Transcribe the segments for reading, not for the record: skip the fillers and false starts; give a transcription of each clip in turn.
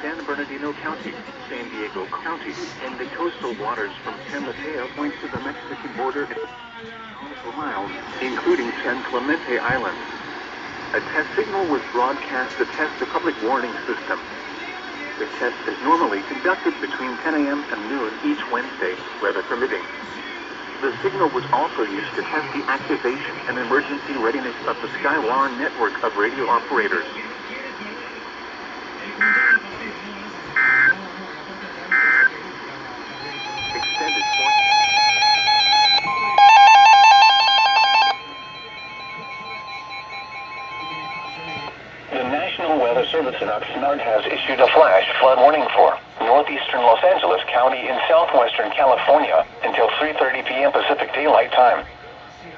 San Bernardino County, San Diego County, and the coastal waters from San Mateo Point to the Mexican border in nautical miles, including San Clemente Island. A test signal was broadcast to test the public warning system. The test is normally conducted between 10 a.m. and noon each Wednesday, weather permitting. The signal was also used to test the activation and emergency readiness of the Skywar network of radio operators. Extended The National Weather Service in Oxnard has issued a flash flood warning for Northeastern Los Angeles County in Southwestern California until 3:30 p.m. Pacific Daylight Time.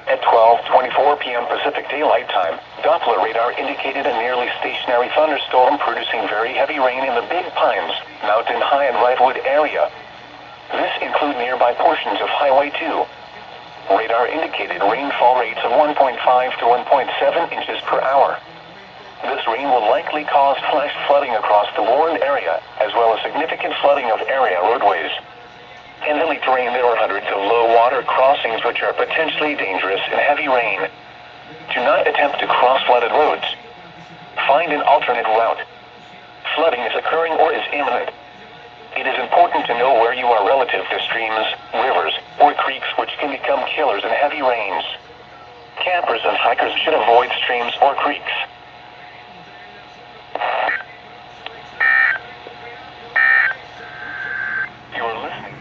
At 12:24 p.m. Pacific Daylight Time, Doppler radar indicated a nearly stationary thunderstorm producing very heavy rain in the Big Pines, Mountain High and Redwood area. This includes nearby portions of Highway 2. Radar indicated rainfall rates of 1.5 to 1.7 inches per hour. This rain will likely cause flash flooding across the warned area, as well as significant flooding of area roadways. In hilly terrain, there are hundreds of low water crossings which are potentially dangerous in heavy rain. Do not attempt to cross flooded roads. Find an alternate route. Flooding is occurring or is imminent. It is important to know where you are relative to streams, rivers, or creeks which can become killers in heavy rains. Campers and hikers should avoid streams or creeks. You are listening.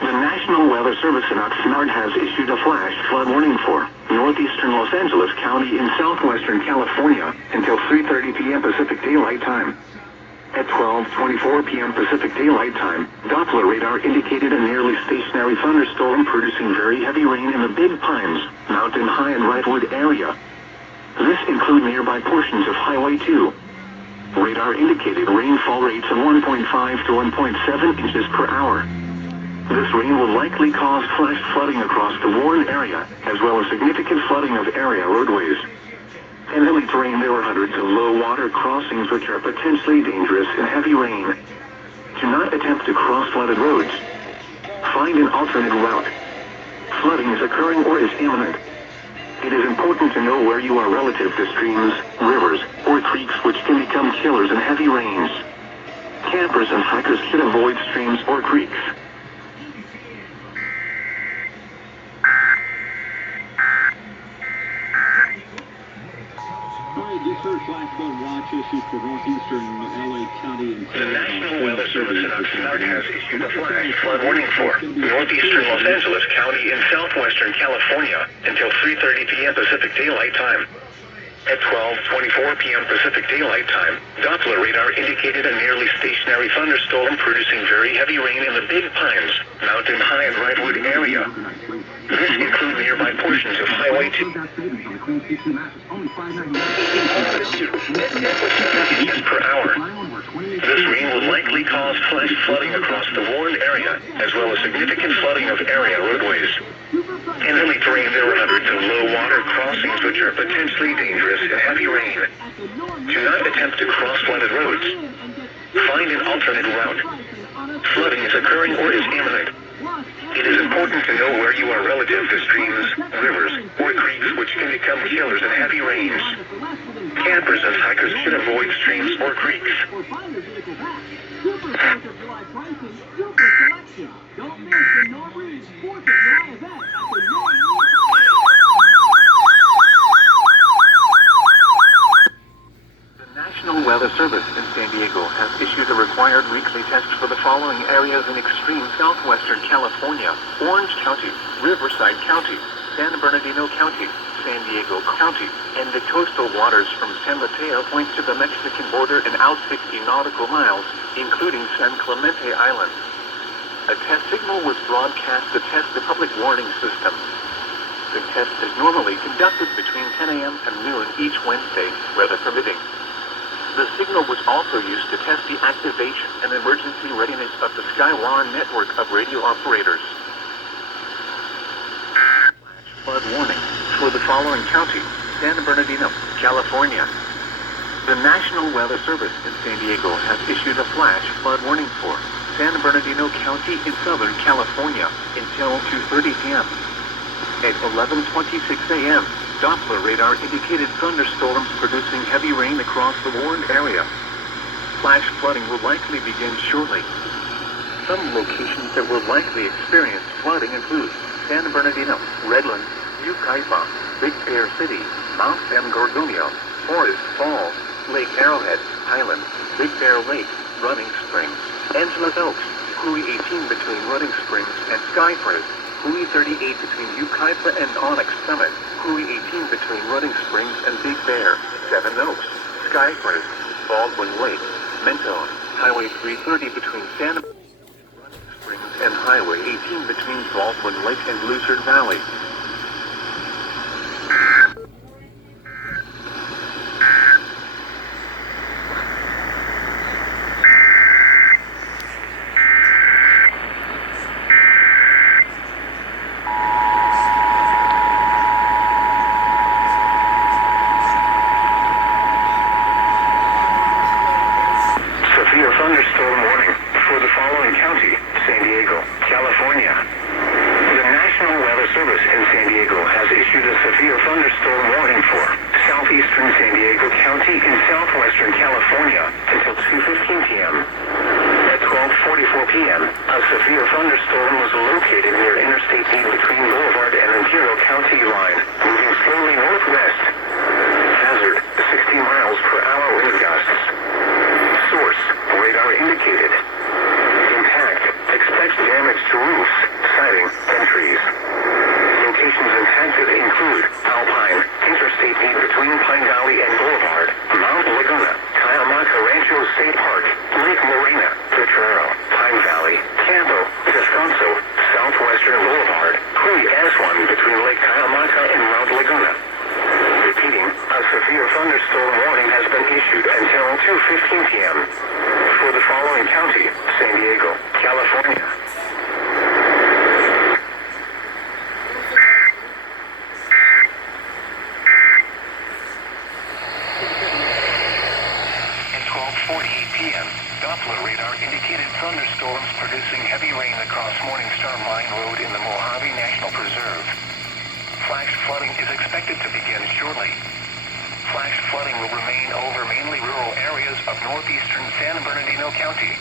The National Weather Service in Oxnard has issued a flash flood warning for Northeastern Los Angeles County in Southwestern California until 3:30 p.m. Pacific Daylight Time. At 12:24 p.m. Pacific Daylight Time, Doppler radar indicated a nearly stationary thunderstorm producing very heavy rain in the Big Pines, Mountain High and Redwood area. This includes nearby portions of Highway 2. Radar indicated rainfall rates of 1.5 to 1.7 inches per hour. This rain will likely cause flash flooding across the warned area, as well as significant flooding of area roadways. In hilly terrain, there are hundreds of low water crossings which are potentially dangerous in heavy rain. Do not attempt to cross flooded roads. Find an alternate route. Flooding is occurring or is imminent. It is important to know where you are relative to streams, rivers, or creeks which can become killers in heavy rains. Campers and hikers should avoid streams or creeks. Flash flood watch issued for Northeastern LA County and the National Weather Service in Oxnard has issued a flash flood warning for Northeastern Los Angeles County in Southwestern California until 3:30 p.m. Pacific Daylight Time. At 12:24 p.m. Pacific Daylight Time, Doppler radar indicated a nearly stationary thunderstorm producing very heavy rain in the Big Pines, Mountain High and Redwood area. This includes nearby portions of Highway 2. Inches per hour. This rain will likely cause flash flooding across the warned area, as well as significant flooding of area roadways. In hilly terrain, there are hundreds of low water crossings which are potentially dangerous in heavy rain. Do not attempt to cross flooded roads. Find an alternate route. Flooding is occurring or is imminent. It is important to know where you are relative to streams, rivers, or creeks which can become killers in heavy rains. Campers and hikers should avoid streams or creeks. National Weather Service in San Diego has issued a required weekly test for the following areas in extreme southwestern California: Orange County, Riverside County, San Bernardino County, San Diego County, and the coastal waters from San Mateo Point to the Mexican border and out 60 nautical miles, including San Clemente Island. A test signal was broadcast to test the public warning system. The test is normally conducted between 10 a.m. and noon each Wednesday, weather permitting. The signal was also used to test the activation and emergency readiness of the Skywar network of radio operators. Flash flood warning for the following county: San Bernardino, California. The National Weather Service in San Diego has issued a flash flood warning for San Bernardino County in Southern California until 2:30 p.m. At 11:26 a.m., Doppler radar indicated thunderstorms producing heavy rain across the warned area. Flash flooding will likely begin shortly. Some locations that will likely experience flooding include San Bernardino, Redlands, Yucaipa, Big Bear City, Mount San Gorgonio, Forest Falls, Lake Arrowhead, Highland, Big Bear Lake, Running Springs, Angeles Oaks, Hui 18 between Running Springs and Skyford, Hui 38 between Yucaipa and Onyx Summit, Hui 18 between Running Springs and Big Bear, Seven Oaks, Skyford, Baldwin Lake, Mentone, Highway 330 between Santa Running Springs and Highway 18 between Baldwin Lake and Lucerne Valley. Thunderstorm warning for the following county: San Diego, California. The National Weather Service in San Diego has issued a severe thunderstorm warning for Southeastern San Diego County in Southwestern California until 2:15 p.m. At 12:44 p.m., a severe thunderstorm was located near Interstate 8 between Boulevard and Imperial County line, moving slowly northwest. Hazard: 60 miles per hour wind gusts. Source: radar indicated. Impact: expect damage to roofs, siding, and trees. Locations impacted include Alpine, Interstate 8 between Pine Valley and Boulevard, Mount Laguna, Cayamaca Rancho State Park, Lake Morena, Potrero, Pine Valley, Campo, Descanso, Southwestern Boulevard, Hui S1 between Lake Cayamaca and Mount Laguna. Repeating, a severe thunderstorm warning has been issued until 2:15 p.m. for the following county: San Diego, California. At 12:48 p.m., Doppler radar indicated thunderstorms producing heavy rain across Morningstar Mine Road in the Mojave National Preserve. Flash flooding is expected to begin shortly. Flash flooding will remain over mainly rural areas of northeastern San Bernardino County.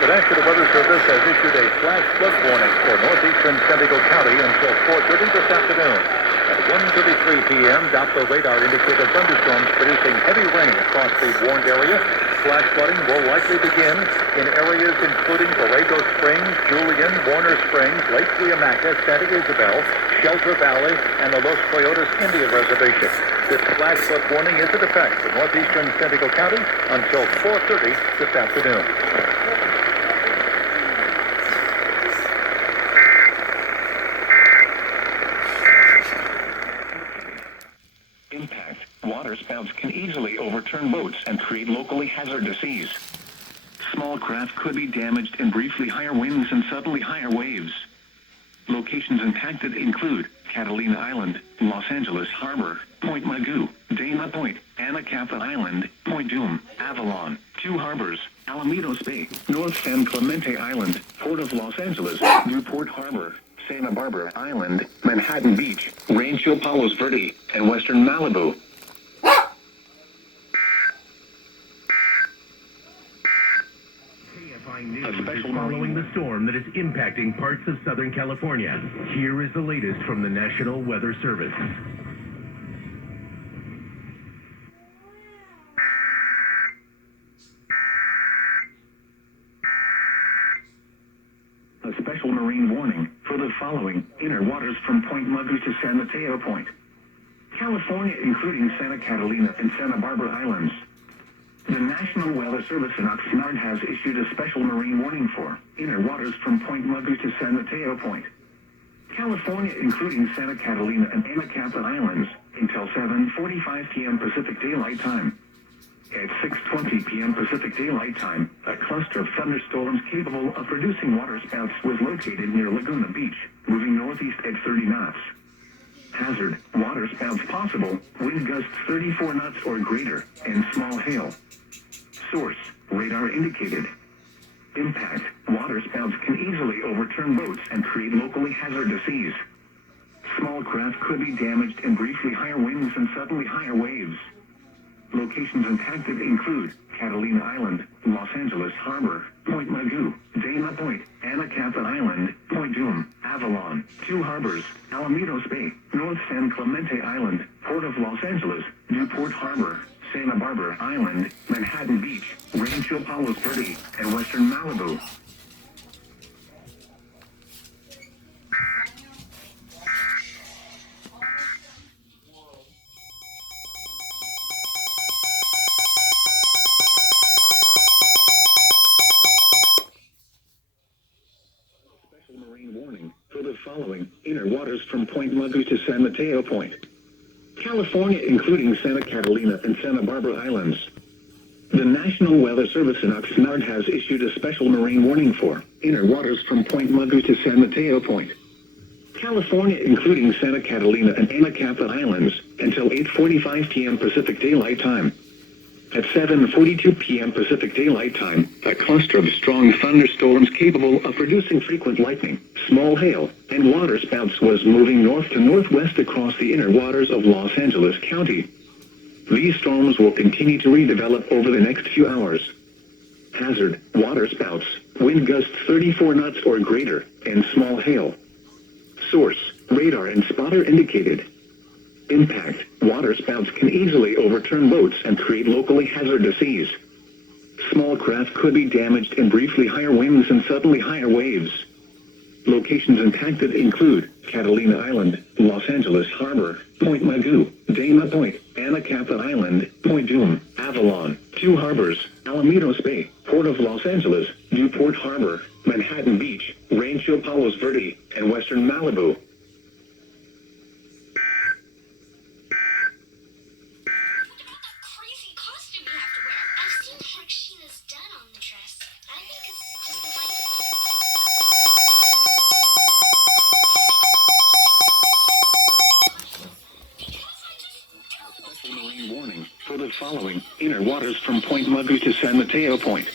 The National Weather Service has issued a flash flood warning for northeastern San Diego County until 4:30 this afternoon. At 1:33 p.m., Doppler radar indicated thunderstorms producing heavy rain across the warned area. Flash flooding will likely begin in areas including Borrego Springs, Julian, Warner Springs, Lake Cuyamaca, Santa Isabel, Shelter Valley, and the Los Coyotes Indian Reservation. This flash flood warning is in effect for northeastern San Diego County until 4:30 this afternoon. Impact: waterspouts can easily overturn boats and create locally hazardous seas. Small craft could be damaged in briefly higher winds and suddenly higher waves. Locations impacted include Catalina Island, Los Angeles Harbor, Point Magoo, Dana Point, Anacapa Island, Point Doom, Avalon, Two Harbors, Alamitos Bay, North San Clemente Island, Port of Los Angeles, Newport Harbor, Santa Barbara Island, Manhattan Beach, Rancho Palos Verde, and Western Malibu. News following the storm that is impacting parts of Southern California. Here is the latest from the National Weather Service. marine warning for the following inner waters from Point Mugu to San Mateo Point, California, including Santa Catalina and Santa Barbara Islands. The National Weather Service in Oxnard has issued a special marine warning for inner waters from Point Mugu to San Mateo Point, California, including Santa Catalina and Anacapa Islands, until 7:45 p.m. Pacific Daylight Time. At 6:20 p.m. Pacific Daylight Time, a cluster of thunderstorms capable of producing waterspouts was located near Laguna Beach, moving northeast at 30 knots. Hazard, waterspouts possible, wind gusts 34 knots or greater, and small hail. Source, radar indicated. Impact, waterspouts can easily overturn boats and create locally hazardous seas. Small craft could be damaged in briefly higher winds and suddenly higher waves. Locations impacted include Catalina Island, Los Angeles Harbor, Point Mugu, Dana Point, Anacapa Island, Point Doom, Avalon, Two Harbors, Alamitos Bay, North San Clemente Island, Port of Los Angeles, Newport Harbor, Santa Barbara Island, Manhattan Beach, Rancho Palos Verde, and Western Malibu. Marine warning for the following inner waters from Point Mugu to San Mateo Point, California, including Santa Catalina and Santa Barbara Islands. The National Weather Service in Oxnard has issued a special marine warning for inner waters from Point Mugu to San Mateo Point, California, including Santa Catalina and Anacapa Islands, until 8:45 p.m. Pacific Daylight Time. At 7:42 p.m. Pacific Daylight Time, a cluster of strong thunderstorms capable of producing frequent lightning, small hail, and waterspouts was moving north to northwest across the inner waters of Los Angeles County. These storms will continue to redevelop over the next few hours. Hazard, waterspouts, wind gusts 34 knots or greater, and small hail. Source, radar and spotter indicated. Impact, waterspouts can easily overturn boats and create locally hazardous seas. Small craft could be damaged in briefly higher winds and suddenly higher waves. Locations impacted include Catalina Island, Los Angeles Harbor, Point Mugu, Dana Point, Anacapa Island, Point Doom, Avalon, Two Harbors, Alamitos Bay, Port of Los Angeles, Newport Harbor, Manhattan Beach, Rancho Palos Verde, and Western Malibu. Marine warning for the following inner waters from Point Mugu to San Mateo Point,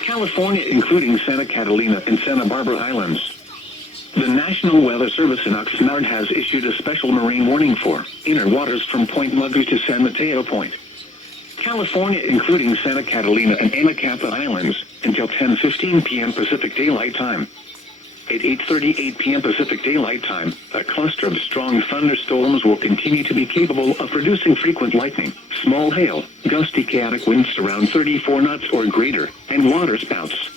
California, including Santa Catalina and Santa Barbara Islands. The National Weather Service in Oxnard has issued a special marine warning for inner waters from Point Mugu to San Mateo Point, California, including Santa Catalina and Anacapa Islands, until 10:15 p.m. Pacific Daylight Time. At 8:38 p.m. Pacific Daylight Time, a cluster of strong thunderstorms will continue to be capable of producing frequent lightning, small hail, gusty chaotic winds around 34 knots or greater, and waterspouts.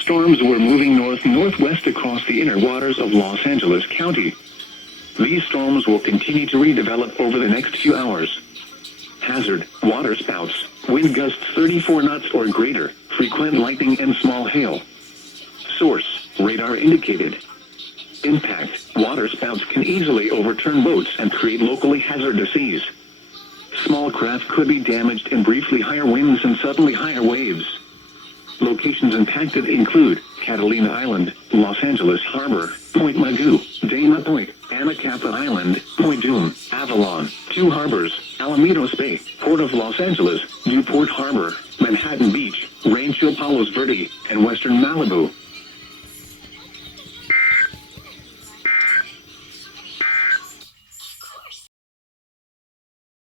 Storms were moving north-northwest across the inner waters of Los Angeles County. These storms will continue to redevelop over the next few hours. Hazard, waterspouts, wind gusts 34 knots or greater, frequent lightning and small hail. Source, radar indicated. Impact, waterspouts can easily overturn boats and create locally hazardous seas. Small craft could be damaged in briefly higher winds and suddenly higher waves. Locations impacted include Catalina Island, Los Angeles Harbor, Point Mugu, Dana Point, Anacapa Island, Point Doom, Avalon, Two Harbors, Alamitos Bay, Port of Los Angeles, Newport Harbor, Manhattan Beach, Rancho Palos Verde, and Western Malibu.